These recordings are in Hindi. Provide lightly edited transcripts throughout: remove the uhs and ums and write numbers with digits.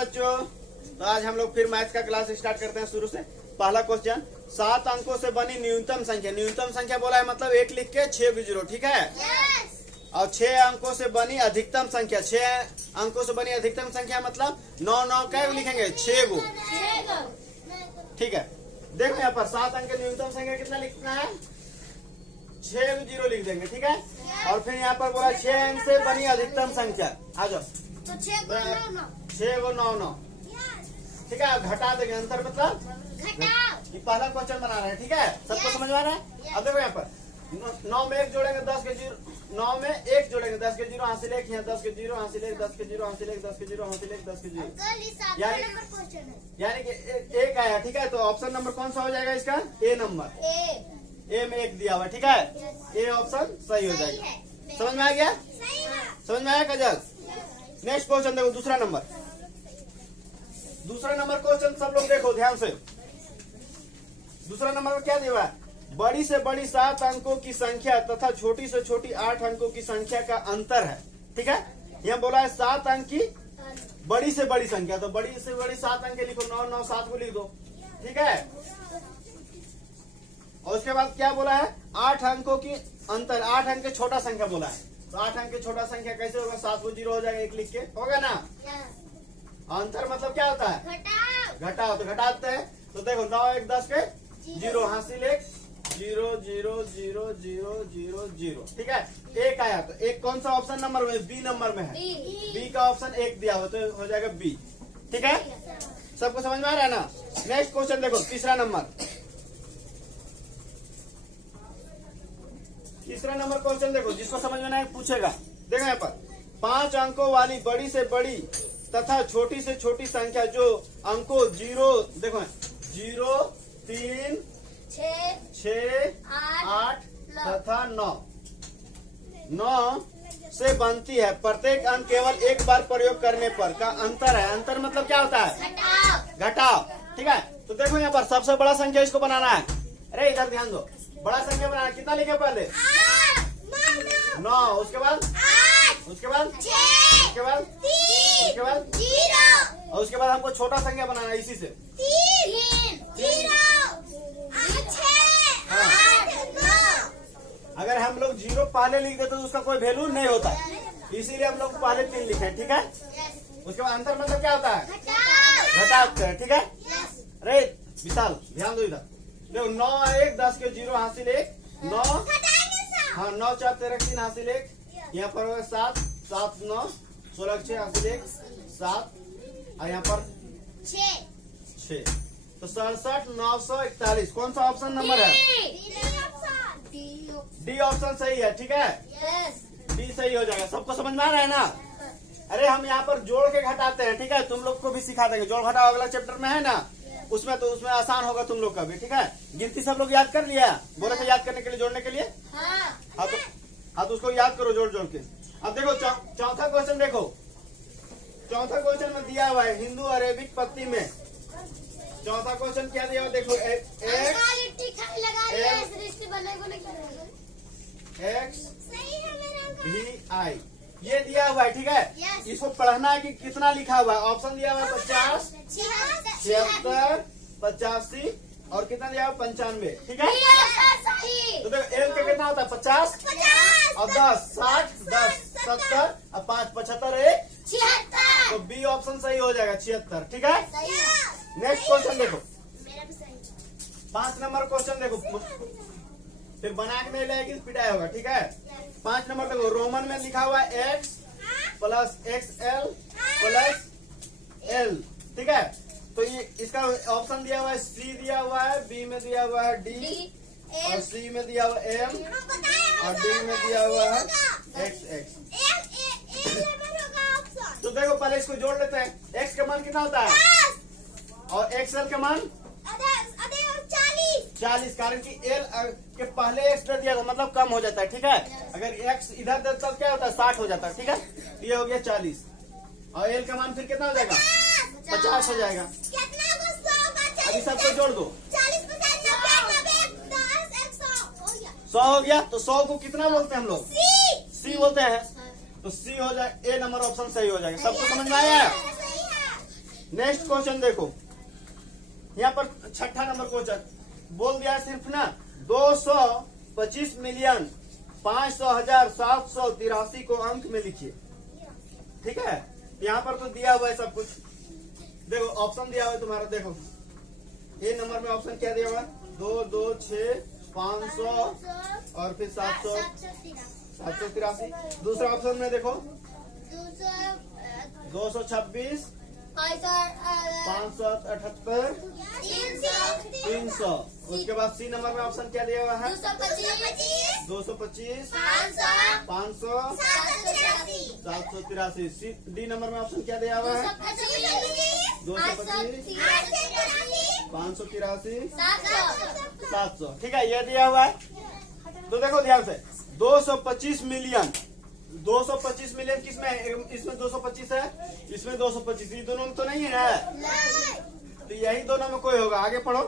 बच्चों, तो आज हम लोग फिर मैथ का क्लास स्टार्ट करते हैं शुरू से। पहला क्वेश्चन, 7 अंकों से बनी न्यूनतम संख्या। न्यूनतम संख्या बोला है मतलब 1 लिख के 6 को 0, ठीक है। और 6 अंकों से बनी अधिकतम संख्या। 6 अंकों से बनी अधिकतम संख्या मतलब 9 9 क्या लिखेंगे 6 गो, ठीक है। देखो यहाँ पर 7 अंक की न्यूनतम संख्या कितना लिखना है, 6 को 0 लिख देंगे, ठीक है। और फिर यहाँ पर बोला 6 अंक से बनी अधिकतम संख्या। आ जाओ, तो 6 को 9 9, ठीक है। घटा देंगे, अंतर मतलब घटाओ। ये पहला क्वेश्चन बना रहे हैं, ठीक है। सबको समझ में आ रहा है। अब देखो यहाँ पर 9 में 1 जोड़ेंगे 10 के 0, 9 में 1 जोड़ेंगे 10 के 0 हासिल 1, यहाँ 10 के 0 हासिल 1, 10 के 0 हासिल 1, 10 के 0 हासिल 1, 10 के 0, यानी कि 1 आया, ठीक है। तो ऑप्शन नंबर कौन सा हो जाएगा इसका, ए नंबर। ए में 1 दिया हुआ, ठीक है। ए ऑप्शन सही हो जाएगा। समझ में आ गया, समझ में आया कजल। नेक्स्ट क्वेश्चन देखो, दूसरा नंबर। दूसरा नंबर क्वेश्चन सब लोग देखो ध्यान से। दूसरा नंबर में क्या दिया है, बड़ी से बड़ी 7 अंकों की संख्या तथा छोटी से छोटी 8 अंकों की संख्या का अंतर है, ठीक है। यहाँ बोला है 7 अंक की बड़ी से बड़ी संख्या, तो बड़ी से बड़ी 7 अंक लिखो, 9 9 7 को लिख दो, ठीक है। और उसके बाद क्या बोला है, 8 अंकों की अंतर, 8 अंक के छोटा संख्या बोला है। तो 8 अंक के छोटा संख्या कैसे होगा, 7 को 0 हो जाएगा, 1 लिख के होगा ना। अंतर मतलब क्या होता है, घटाओ, तो घटाते हैं। तो देखो 9 1 10 के 0 हासिल 1, 0 0 0 0 0 0, ठीक है। 1 आया, तो 1 कौन सा ऑप्शन नंबर में, बी नंबर में है। बी का ऑप्शन 1 दिया हुआ, तो हो जाएगा बी, ठीक है। सबको समझ में आ रहा है ना। नेक्स्ट क्वेश्चन देखो, तीसरा नंबर। तीसरा नंबर क्वेश्चन देखो, जिसको समझ में नहीं पूछेगा। देखो यहाँ पर 5 अंकों वाली बड़ी से बड़ी तथा छोटी से छोटी संख्या जो अंकों 0, देखो 0 3 6 8 तथा 9 से बनती है। प्रत्येक अंक केवल एक बार प्रयोग करने पर का अंतर है। अंतर मतलब क्या होता है, घटाओ, ठीक है। तो देखो यहाँ पर सबसे बड़ा संख्या इसको बनाना है। अरे इधर ध्यान दो, बड़ा संख्या बनाना है। कितना लिखे पहले, 9, उसके बाद 6, उसके बाद 3, उसके बाद 0, और उसके बाद हमको छोटा संख्या बनाना है इसी से 3 0 6 8 9। अगर हम लोग 0 पहले लिख देते तो उसका कोई वैल्यू नहीं होता, इसीलिए हम लोग पहले 3 लिखे, ठीक है। उसके बाद अंतर मतलब क्या होता है, घटाते हैं, ठीक है। अरे विशाल ध्यान दो इधर, देखो 9 1 10 के 0 हासिल 1, 9 हाँ 9 4 13 3 हासिल 1, यहाँ पर होगा 7 7 9 16 6 हासिल 1 7, और यहाँ पर 6, तो 67 941। कौन सा ऑप्शन नंबर है, डी ऑप्शन सही है, ठीक है। डी सही हो जाएगा। सबको समझ में आ रहा है ना। अरे हम यहाँ पर जोड़ के घटाते हैं, ठीक है। तुम लोग को भी सिखा देंगे, जोड़ घटाओ अगला चैप्टर में है ना, उसमें तो उसमें आसान होगा तुम लोग का भी, ठीक है। गिनती सब लोग याद कर लिया, बोले थे याद करने के लिए, जोड़ने के लिए। हाँ तो उसको याद करो जोड़ जोड़ के। अब देखो चौथा क्वेश्चन देखो। चौथा क्वेश्चन में दिया हुआ है हिंदू अरेबिक पत्ती में। चौथा क्वेश्चन क्या दिया हुआ देखो, एक्स भी आई ये दिया हुआ है, ठीक है। इसको पढ़ना है कि कितना लिखा हुआ है। ऑप्शन दिया हुआ है 50 76 85 और कितना दिया हुआ 95, ठीक है। तो देखो एल का कितना होता है 50 और 10 60 10 70 और 5 75 1, तो बी ऑप्शन सही हो जाएगा 76, ठीक है। नेक्स्ट क्वेश्चन देखो, 5 नंबर क्वेश्चन देखो, फिर बना के नहीं लाएगी पिटाई होगा, ठीक है। 5 नंबर देखो, रोमन में लिखा हुआ है x plus XL plus L, ठीक है। तो ये इसका ऑप्शन दिया हुआ है, C दिया हुआ है, B में दिया हुआ है D, और C में दिया हुआ है M, और D में दिया हुआ है XX। तो देखो पहले इसको जोड़ लेते हैं। x का मान कितना होता है और XL का मान 40, कारण कि L के पहले x दे दिया तो मतलब कम हो जाता है, ठीक है। अगर x इधर दे तो क्या होता है 60 हो जाता है, ठीक है। ये हो गया 40 और L का मान फिर कितना हो जाएगा 50 हो जाएगा। अभी सबको जोड़ दो, 100 हो गया। तो 100 को कितना बोलते हैं हम लोग, C बोलते हैं। तो C हो जाए, ए नंबर ऑप्शन सही हो जाएगा। सबको समझ में आया। नेक्स्ट क्वेश्चन देखो, यहाँ पर छठा नंबर क्वेश्चन बोल दिया सिर्फ ना 225,500,783 को अंक में लिखिए। ठीक है, यहाँ पर तो दिया हुआ है सब कुछ। देखो ऑप्शन दिया हुआ है तुम्हारा, देखो ए नंबर में ऑप्शन क्या दिया हुआ है, 2, 2, 6, 500 और फिर 783। दूसरा ऑप्शन में देखो 226, 578, 300। उसके बाद सी नंबर में ऑप्शन क्या दिया हुआ है, 225, 500, 783। सी डी नंबर में ऑप्शन क्या दिया हुआ है, 225, 583, 700। ठीक है, ये दिया हुआ है। तो देखो ध्यान से 225 मिलियन किसमें है? इसमें 225 है, इसमें 225, ये दोनों में तो नहीं है ना, तो यही दोनों में कोई होगा। आगे पढ़ो,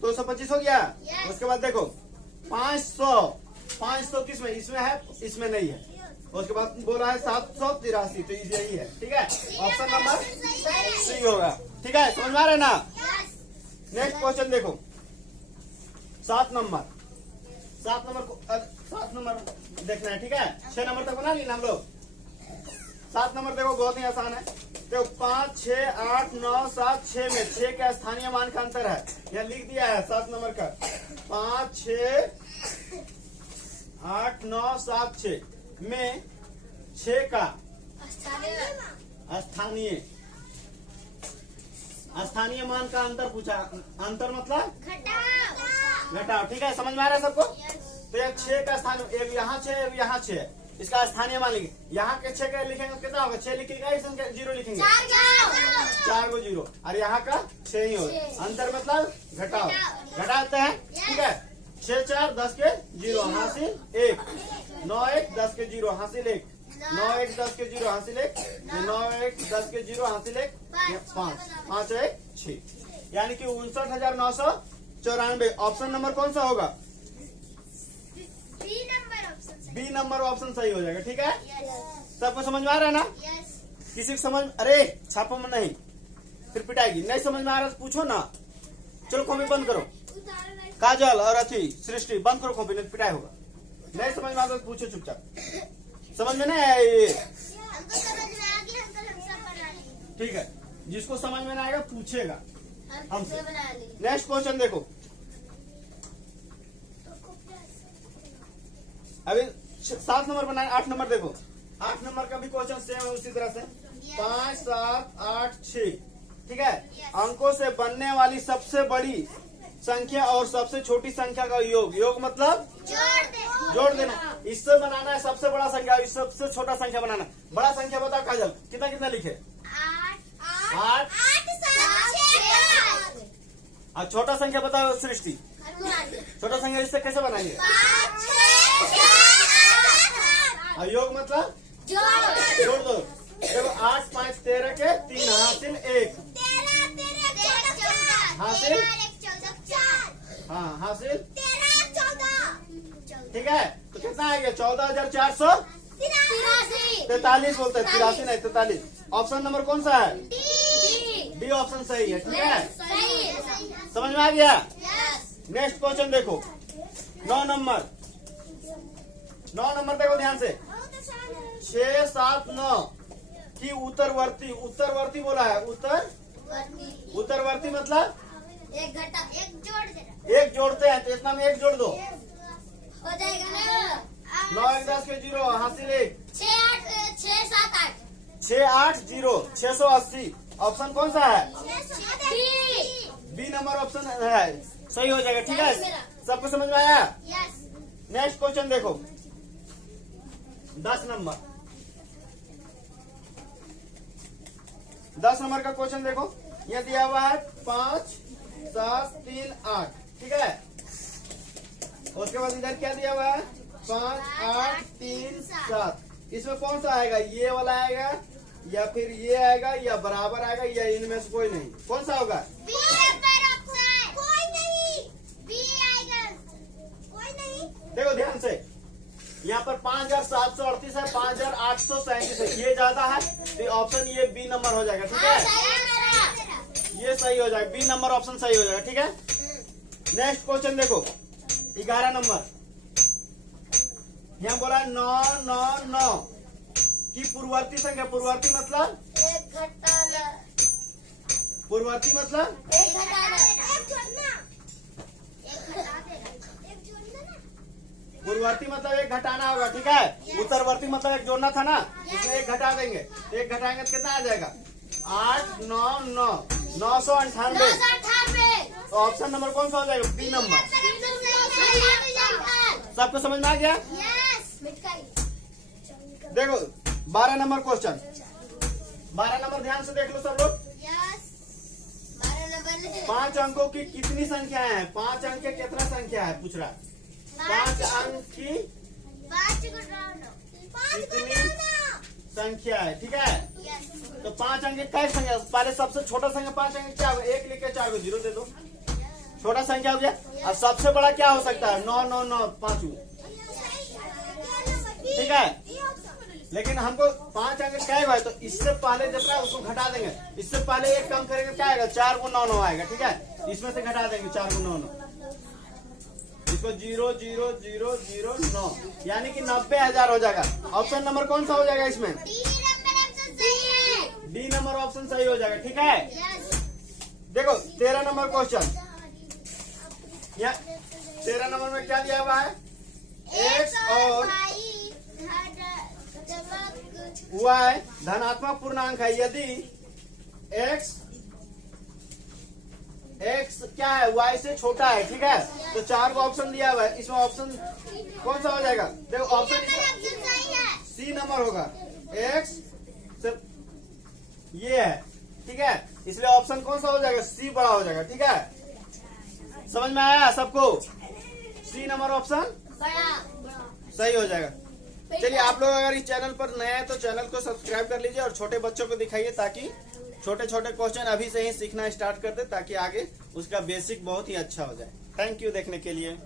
225 हो गया। उसके बाद देखो 500 किसमें, इसमें है, इसमें नहीं है। उसके बाद बोला है 783, तो यही है। ठीक है, ऑप्शन नंबर सी होगा। ठीक है, समझ में आ रहा है ना। नेक्स्ट क्वेश्चन देखो, 7 नंबर देखना है। ठीक है, 6 नंबर तक बना ली ना हम लोग। 7 नंबर देखो, बहुत ही आसान है। देखो 5, 6, 8, 9, 7, 6 में 6 के स्थानीय मान का अंतर है, यहाँ लिख दिया है 7 नंबर का। 5, 6, 8, 9, 7, 6 में 6 का स्थानीय मान का अंतर पूछा। अंतर मतलब घटाओ। ठीक है, समझ में आ रहा है सबको। तो ये 6 का स्थान, एक यहाँ 6 एक यहाँ 6 है, इसका स्थानीय मान लिखेंगे। यहाँ के 6 का लिखेंगे कितना होगा, 6 लिखेगा, इसमें 0 लिखेंगे, 4 को 0, और यहाँ का 6 ही होगा। अंतर मतलब घटाओ, घटाते हैं। ठीक है, 6, 4, 10 के 0 हासिल 1, 9, 1, 10 के 0 हासिल 1, 9, 1, 10 के 0 हासिल 1, 9, 1, 10 के 0 हासिल 1, 5, 5, 1, 6, यानी कि 59,994। ऑप्शन नंबर कौन सा होगा, बी नंबर ऑप्शन सही हो जाएगा। ठीक है, सबको समझ में आ रहा है ना। किसी को समझ, अरे छापो में नहीं, फिर पिटाएगी। नहीं समझ में आ रहा तो पूछो ना। चलो कॉपी बंद करो, काजल और अथी सृष्टि बंद करो कॉपी, नहीं पिटाई होगा। नहीं समझ में आता तो पूछो चुपचाप। समझ में नहीं आया ये, ठीक है, जिसको समझ में नहीं आएगा पूछेगा हमसे। नेक्स्ट क्वेश्चन देखो, अभी 7 नंबर बनाए। 8 नंबर देखो, 8 नंबर का भी क्वेश्चन सेम है उसी तरह से। 5, 7, 8, 6। ठीक है, अंकों से बनने वाली सबसे बड़ी संख्या और सबसे छोटी संख्या का योग। योग मतलब जोड़ देना। इससे बनाना है सबसे बड़ा संख्या, इससे सबसे छोटा संख्या बनाना। बड़ा संख्या बताओ काजल, कितना कितना लिखे, 8, और छोटा संख्या बताओ सृष्टि, छोटा संख्या इससे कैसे बनाएंगे, और योग मतलब जोड़ दो। देखो 8, 5, 13 के 3 हासिल 1 हासिल, हाँ हासिल, ठीक है। तो कितना आ गया, 14,443 बोलते हैं, 83 नहीं 43। ऑप्शन नंबर कौन सा है, डी ऑप्शन सही है। ठीक है, समझ में आ गया। नेक्स्ट क्वेश्चन देखो, 9 नंबर देखो ध्यान से। 6, 7, 9 की उत्तरवर्ती बोला है। उत्तरवर्ती मतलब एक जोड़ते हैं, तो इतना में 1 जोड़ दो, हो जाएगा ना। 9, 1, 10 के 0 हासिल 1, 6, 7, 8 6, 8, 0, 680। ऑप्शन कौन सा है, बी नंबर ऑप्शन है, सही हो जाएगा। ठीक है, सबको समझ में आया। नेक्स्ट क्वेश्चन देखो, 10 नंबर का क्वेश्चन देखो। ये दिया हुआ है 5, 7, 3, 8। ठीक है, उसके बाद इधर क्या दिया हुआ है, 5, 8, 3, 7। इसमें कौन सा आएगा, ये वाला आएगा या फिर ये आएगा या बराबर आएगा या इनमें से कोई नहीं, कौन सा होगा, देखो ध्यान से। यहाँ पर 5,738 है, 5,837 है, ये ज्यादा है, तो ऑप्शन ये बी नंबर हो जाएगा। ठीक है, सही हो जाएगा, बी नंबर ऑप्शन सही हो जाएगा। ठीक है, नेक्स्ट क्वेश्चन देखो 11 नंबर। यहाँ बोला 9 9 9 की पूर्ववर्ती संख्या। पूर्ववर्ती मतलब एक घटाना, पूर्ववर्ती मतलब एक घटाना, एक जोड़ना, एक घटा देना, एक जोड़ना ना। पूर्ववर्ती मतलब एक घटाना होगा। ठीक है, उत्तरवर्ती मतलब एक जोड़ना था ना, इसमें एक घटा देंगे तो एक घटाएंगे तो कितना आ जाएगा 8 9 9 998। 998। तो ऑप्शन नंबर कौन सा हो जाएगा, बी नंबर। सबको समझ में आ गया। देखो 12 नंबर क्वेश्चन, 12 नंबर ध्यान से देख लो सब लोग। 5 अंकों की कितनी संख्याएं हैं, 5 अंक की कितना संख्या है पूछ रहा है। 5 अंक की कितनी संख्या है। ठीक है, तो 5 अंक की क्या संख्या, पहले सबसे छोटा संख्या 5 अंक क्या होगा, 1 लिख के 4 को 0 दे दो, छोटा संख्या हो गया। और सबसे बड़ा क्या हो सकता है 9 9 9 5। ठीक है, लेकिन हमको 5 अंक क्या है, तो इससे पहले जितना उसको घटा देंगे, इससे पहले एक कम करेंगे क्या आएगा 4 को 9 9 आएगा। ठीक है, इसमें से घटा देंगे 4 को 9 9, इसको 0 0 0 0 9 यानी कि 90,000 हो जाएगा। ऑप्शन नंबर कौन सा हो जाएगा इसमें, डी नंबर ऑप्शन सही हो जाएगा। ठीक है, देखो 13 नंबर क्वेश्चन, 13 नंबर में क्या दिया हुआ है, x और y धनात्मक पूर्णांक है। यदि x क्या है, y से छोटा है। ठीक है, तो 4 को ऑप्शन दिया हुआ है, इसमें ऑप्शन कौन सा हो जाएगा, देखो ऑप्शन सी नंबर होगा। x सिर्फ ये है। ठीक है, इसलिए ऑप्शन कौन सा हो जाएगा, सी बड़ा हो जाएगा। ठीक है, समझ में आया सबको, सी नंबर ऑप्शन सही हो जाएगा। चलिए, आप लोग अगर इस चैनल पर नए हैं तो चैनल को सब्सक्राइब कर लीजिए और छोटे बच्चों को दिखाइए, ताकि छोटे छोटे क्वेश्चन अभी से ही सीखना स्टार्ट कर दे, ताकि आगे उसका बेसिक बहुत ही अच्छा हो जाए। थैंक यू देखने के लिए।